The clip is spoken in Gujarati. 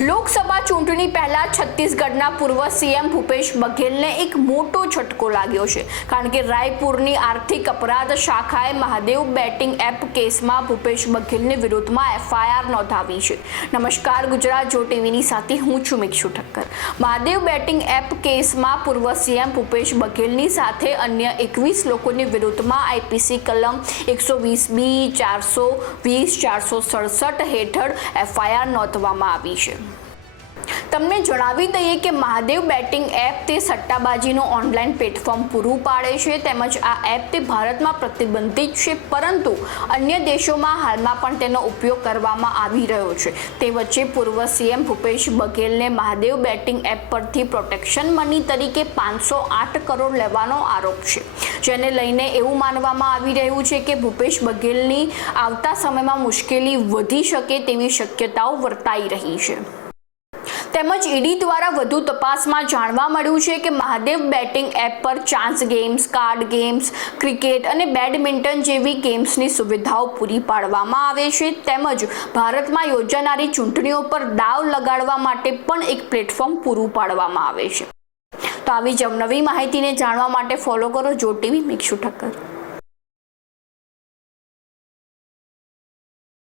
લોકસભા ચૂંટણી પહેલા છત્તીસગઢના પૂર્વ સીએમ ભૂપેશ બઘેલને એક મોટો ઝટકો લાગ્યો છે. કારણ કે રાયપુરની આર્થિક અપરાધ શાખાએ મહાદેવ બેટિંગ એપ કેસમાં ભૂપેશ બઘેલની વિરુદ્ધમાં એફઆઈઆર નોંધાવી છે. નમસ્કાર, ગુજરાત જો ટીવીની સાથે હું છું મિક્ષુ ઠક્કર. મહાદેવ બેટિંગ એપ કેસમાં પૂર્વ સીએમ ભૂપેશ બઘેલની સાથે અન્ય એકવીસ લોકોની વિરુદ્ધમાં આઈપીસી કલમ એકસો વીસ બી, ચારસો વીસ, ચારસો સડસઠ હેઠળ એફઆઈઆર નોંધવામાં આવી છે. તમને જણાવી દઈએ કે મહાદેવ બેટિંગ એપ તે સટ્ટાબાજીનું ઓનલાઈન પ્લેટફોર્મ પૂરું પાડે છે, તેમજ આ એપ તે ભારતમાં પ્રતિબંધિત છે, પરંતુ અન્ય દેશોમાં હાલમાં પણ તેનો ઉપયોગ કરવામાં આવી રહ્યો છે. તે વચ્ચે પૂર્વ સીએમ ભૂપેશ બઘેલને મહાદેવ બેટિંગ એપ પરથી પ્રોટેક્શન મની તરીકે પાંચસો આઠ કરોડ લેવાનો આરોપ છે. જેને લઈને એવું માનવામાં આવી રહ્યું છે કે ભૂપેશ બઘેલની આવતા સમયમાં મુશ્કેલી વધી શકે તેવી શક્યતાઓ વર્તાઈ રહી છે. તેમજ ઈડી દ્વારા વધુ તપાસમાં જાણવા મળ્યું છે કે મહાદેવ બેટિંગ એપ પર chance games, card games, cricket અને બેડમિન્ટન જેવી ગેમ્સની સુવિધાઓ પૂરી પાડવામાં આવે છે. તેમજ ભારતમાં યોજાનારી ચૂંટણીઓ પર દાવ લગાડવા માટે પણ એક પ્લેટફોર્મ પૂરું પાડવામાં આવે છે. તો આવી જ નવી માહિતીને જાણવા માટે ફોલો કરો જો ટીવી મિક્ષુ ઠક્કર.